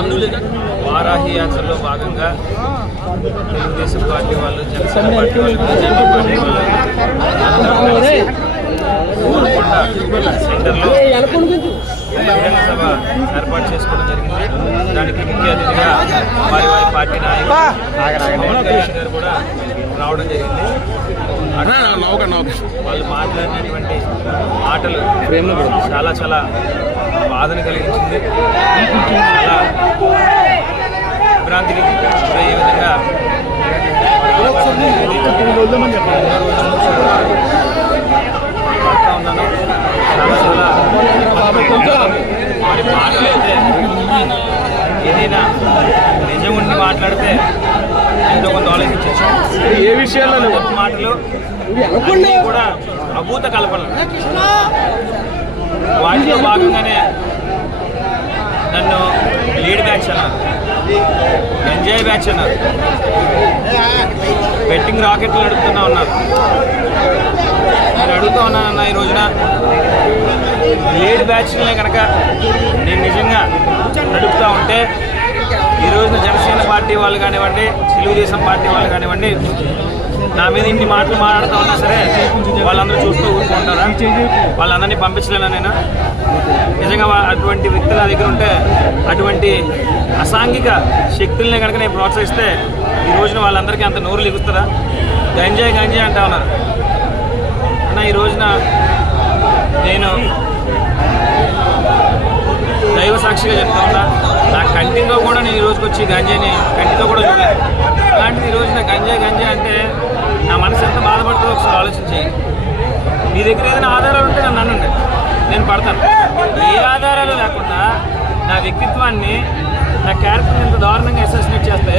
వారాహి యాత్రలో భాగంగా తెలుగుదేశం పార్టీ వాళ్ళు జనసేన పార్టీ వాళ్ళు బీజేపీ పార్టీ వాళ్ళు గోల్కొండ సెంటర్లో బహిరంగ సభ ఏర్పాటు చేసుకోవడం జరిగింది. దానికి ముఖ్య అతిథిగా వారి వారి పార్టీ నాయకులు గారు కూడా రావడం జరిగింది. వాళ్ళు మాట్లాడినటువంటి మాటలు చాలా చాలా బాధను కలిగించింది. చాలా విభ్రాంతికి గురయ్యే విధంగా ఉన్నాను చాలా చాలా వారి మాటలైతే ఏదైనా నిజం ఉండి మాట్లాడితే ఎంతో కొంత ఆలోచించచ్చు ఏ విషయాల్లో మాటలు. అన్నీ కూడా అభూత కల్పనలు. వాటిలో భాగంగానే నన్ను లీడ్ బ్యాచ్ అన్నారు. ఎంజాయ్ బ్యాచ్ అన్నారు. బెట్టింగ్ రాకెట్లు నడుపుతున్నా ఉన్నారు. నేను అడుగుతూ ఉన్నానన్న ఈ రోజున లీడ్ బ్యాచ్లనే కనుక నేను నిజంగా నడుపుతూ ఉంటే ఈ రోజున జనసేన పార్టీ వాళ్ళు కానివ్వండి తెలుగుదేశం పార్టీ వాళ్ళు కానివ్వండి నా మీద ఇన్ని మాటలు మాట్లాడుతూ ఉన్నా సరే వాళ్ళందరూ చూస్తూ ఊరుకుంటారా? వాళ్ళందరినీ పంపించలేనా నేను? నిజంగా అటువంటి వ్యక్తులు నా దగ్గర ఉంటే అటువంటి అసాంఘిక శక్తుల్ని కనుక నేను ప్రోత్సహిస్తే ఈ రోజున వాళ్ళందరికీ అంత నోరు లిగుతుందా గంజాయి గంజాయి అంటా ఉన్నారు. అన్న ఈ రోజున నేను దైవ సాక్షిగా చెప్తా ఉన్నా నా కంటితో కూడా నేను ఈ రోజుకి వచ్చి గంజాయిని కంటితో కూడా చూడలేదు. అలాంటిది ఈ రోజున గంజాయి గంజాయి అంటే మనసు ఎంత బాధపడుతుందో ఒకసారి ఆలోచించి మీ దగ్గర ఏదైనా ఆధారాలు ఉంటే నన్ను అనండి. నేను పడతాను. ఏ ఆధారాలు లేకుండా నా వ్యక్తిత్వాన్ని నా క్యారెక్టర్ ఎంత దారుణంగా అసోసినేట్ చేస్తే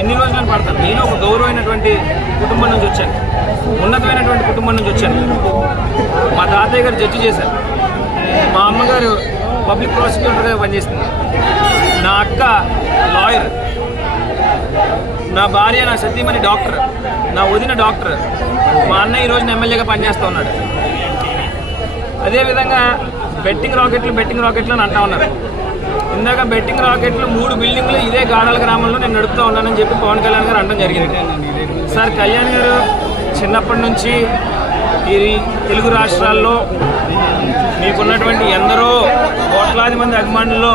ఎన్ని రోజులు నేను పడతాను? నేను ఒక గౌరవమైనటువంటి కుటుంబం నుంచి వచ్చాను. ఉన్నతమైనటువంటి కుటుంబం నుంచి వచ్చాను. మా తాతయ్య గారు జడ్జి చేశారు. మా అమ్మగారు పబ్లిక్ ప్రాసిక్యూటర్గా పనిచేస్తుంది నా అక్క లాయర్. నా భార్య నా సతీమణి డాక్టర్ నా వదిన డాక్టర్ మా అన్న ఈ రోజున ఎమ్మెల్యేగా పనిచేస్తూ ఉన్నాడు. అదేవిధంగా బెట్టింగ్ రాకెట్లు బెట్టింగ్ రాకెట్లు అని అంటా ఉన్నారు. ఇందాక బెట్టింగ్ రాకెట్లు మూడు బిల్డింగ్లు ఇదే గాడాల గ్రామంలో నేను నడుపుతూ ఉన్నానని చెప్పి పవన్ కళ్యాణ్ గారు అనడం జరిగింది. సార్ కళ్యాణ్ గారు చిన్నప్పటి నుంచి ఈ తెలుగు రాష్ట్రాల్లో మీకున్నటువంటి ఎందరో కోట్లాది మంది అభిమానుల్లో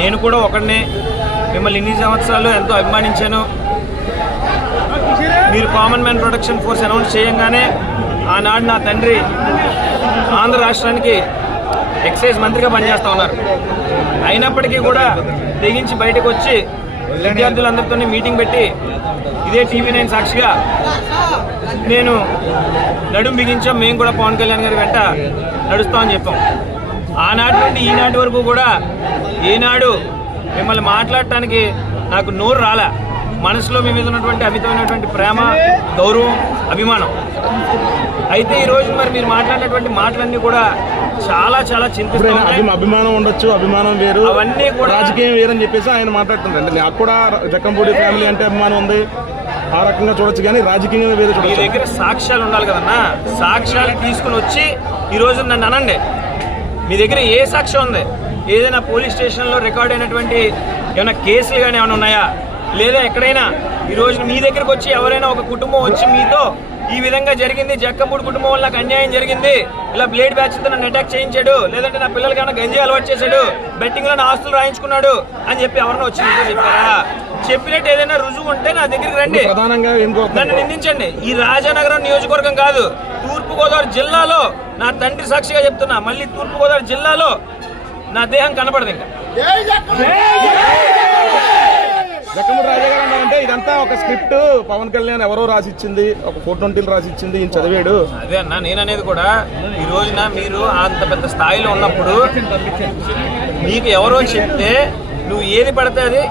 నేను కూడా ఒకడినే మిమ్మల్ని ఇన్ని సంవత్సరాలు ఎంతో అభిమానించాను. మీరు common man protection force announce చేయంగానే ఆనాడు నా తండ్రి ఆంధ్ర రాష్ట్రానికి ఎక్సైజ్ మంత్రిగా పనిచేస్తూ ఉన్నారు. అయినప్పటికీ కూడా తెగించి బయటకు వచ్చి విద్యార్థులందరితో మీటింగ్ పెట్టి ఇదే టీవీ నైన్ సాక్షిగా నేను నడుం బిగించాం. మేము కూడా పవన్ కళ్యాణ్ గారి వెంట నడుస్తామని చెప్పాం. ఆనాటి నుండి ఈనాటి వరకు కూడా ఈనాడు మిమ్మల్ని మాట్లాడటానికి నాకు నోరు రాలే. మనసులో మీ మీద ఉన్నటువంటి అమితమైనటువంటి ప్రేమ గౌరవం అభిమానం. అయితే ఈ రోజు మరి మీరు మాట్లాడినటువంటి మాటలన్నీ కూడా చాలా చాలా చింతిస్తున్నాయి అభి- అభిమానం ఉండొచ్చు అభిమానం వేరు. అవన్నీ కూడా- రాజకీయం వేరని చెప్పేసి ఆయన మాట్లాడుతున్నారు అంటే నాకు కూడా జక్కంపూడి ఫ్యామిలీ అంటే అభిమానం ఉంది. ఆ రకంగా చూడొచ్చు కానీ రాజకీయంగా వేరే మీ దగ్గర సాక్ష్యాలు ఉండాలి కదన్నా? సాక్ష్యాలు తీసుకుని వచ్చి ఈరోజు నన్ను అనండి. మీ దగ్గర ఏ సాక్ష్యం ఉంది? ఏదైనా పోలీస్ స్టేషన్లో రికార్డ్ అయినటువంటి ఏమైనా కేసులు కానీ ఏమైనా ఉన్నాయా? లేదా ఎక్కడైనా ఈ రోజు మీ దగ్గరకు వచ్చి ఎవరైనా ఒక కుటుంబం వచ్చి మీతో ఈ విధంగా జరిగింది జక్కమూడి కుటుంబం వల్ల నాకు అన్యాయం జరిగింది ఇలా బ్లేడ్ బ్యాచ్తో నన్ను అటాక్ చేయించాడు లేదంటే నా పిల్లలకి ఏమైనా గంజి అలవాటు చేశాడు బెట్టింగ్లో నా ఆస్తులు రాయించుకున్నాడు అని చెప్పి ఎవరైనా వచ్చి మీతో చెప్పారా? చెప్పినట్టు ఏదైనా రుజువు ఉంటే నా దగ్గరికి రండి. నన్ను నిందించండి. ఈ రాజానగరం నియోజకవర్గం కాదు తూర్పు గోదావరి జిల్లాలో నా తండ్రి సాక్షిగా చెప్తున్నా. మళ్ళీ తూర్పు గోదావరి జిల్లాలో నా దేహం కనపడదు ఇంకా. జక్కమూడి రాజా గారు అన్నారంటే ఇదంతా ఒక స్క్రిప్ట్. పవన్ కళ్యాణ్ ఎవరో రాసిచ్చింది ఒక ఫోర్ ట్వంటీలు రాసిచ్చింది ఈయన చదివాడు. అదే అన్న నేను అనేది కూడా ఈ రోజున మీరు అంత పెద్ద స్థాయిలో ఉన్నప్పుడు నీకు ఎవరో చెప్తే నువ్వు ఏది పడితే అది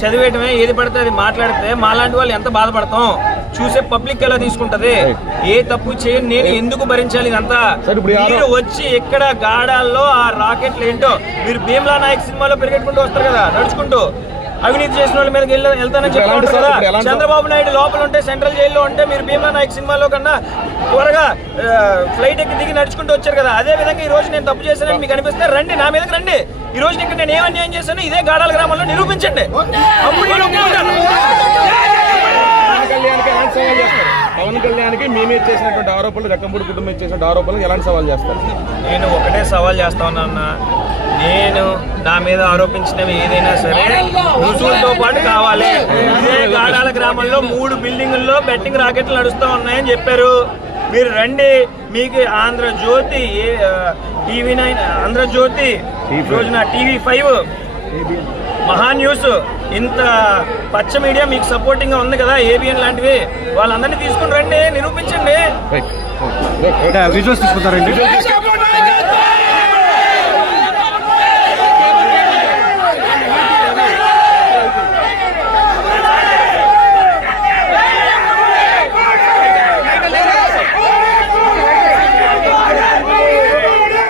చదివేయటమే ఏది పడితే అది మాట్లాడితే మాలాంటి వాళ్ళు ఎంత బాధపడతాం? చూసే పబ్లిక్ ఎలా తీసుకుంటది? ఏ తప్పు చేయని నేను ఎందుకు భరించాలి ఇదంతా? మీరు వచ్చి ఎక్కడ గాడాల్లో ఆ రాకెట్లు ఏంటో మీరు భీమ్లా నాయక్ సినిమాలో పెరిగెట్టుకుంటూ వస్తారు కదా నడుచుకుంటూ. అవినీతి చేసిన వాళ్ళ మీద వెళ్తానని సార్? కదా? చంద్రబాబు నాయుడు లోపల ఉంటే సెంట్రల్ జైల్లో ఉంటే మీరు భీమా నాయక్ సినిమాలో కన్నా త్వరగా ఫ్లైట్ ఎక్కి దిగి నడుచుకుంటూ వచ్చారు కదా. అదే విధంగా ఈ రోజు నేను తప్పు చేశానని మీకు అనిపిస్తే రండి నా మీదకి రండి. ఈ రోజు ఇక్కడ నేను ఏం అన్యాయం చేశాను ఇదే గాడాల గ్రామంలో నిరూపించండి. అప్పుడు నేను ఒప్పుకుంటాను. పవన్ కళ్యాణ్కి ఎలాంటి సవాల్ చేస్తారు పవన్ కళ్యాణ్కి మీ మీద చేసినటువంటి ఆరోపణలు రక్కంపూడి కుటుంబం మీద చేసిన ఆరోపణలు ఎలాంటి సవాల్ చేస్తారు? నేను ఒకటే సవాల్ చేస్తా ఉన్నా నేను నా మీద ఆరోపించినవి ఏదైనా సరే రుజువులతో పాటు కావాలి. ఇదే గాడాల గ్రామంలో మూడు బిల్డింగుల్లో బెట్టింగ్ రాకెట్లు నడుస్తూ ఉన్నాయని చెప్పారు. మీరు రండి. మీకు ఆంధ్రజ్యోతి టీవీ నైన్ ఆంధ్రజ్యోతి రోజున టీవీ ఫైవ్. మహా న్యూస్. ఇంత పచ్చ మీడియా మీకు సపోర్టింగ్గా ఉంది కదా ఏబిఎన్ లాంటివి. వాళ్ళందరినీ తీసుకుని రండి నిరూపించండి. రైట్ విజువల్స్ తీసుకుంటారండి.